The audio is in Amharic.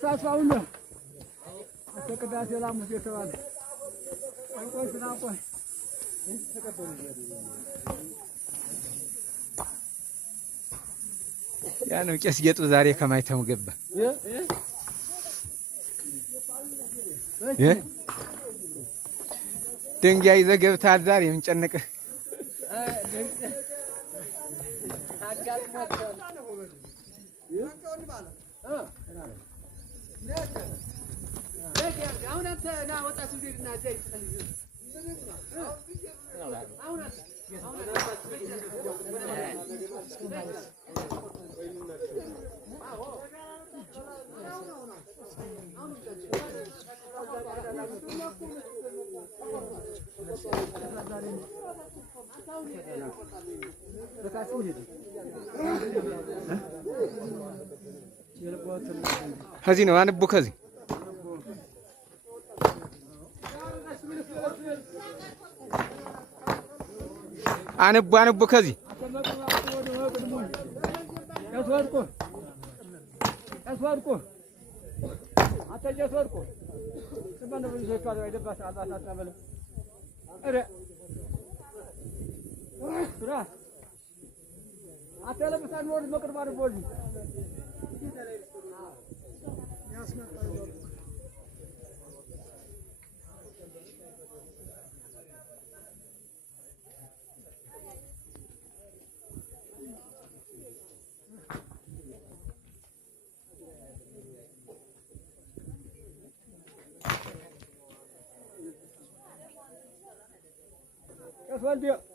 Sasauna. Até que dá lá muito trabalho. Agora não pode. ያ ነው ቄስ ጌጡ ዛሬ ከማይተው ገባ ድንጋይ ይዘህ ገብተሃል ዛሬ ምን ጨነቀህ ከዚህ ነው አንቡ ከዚህ አንቡ ከዚህ ያስወርቁ አተጀስወርቁ ስማን ነው ይዘካው አይደባስ አባታ ተበለ አረ ስራ አተለብሳን ወድ መቅርባር ቦል ያስመጣው That's one deal.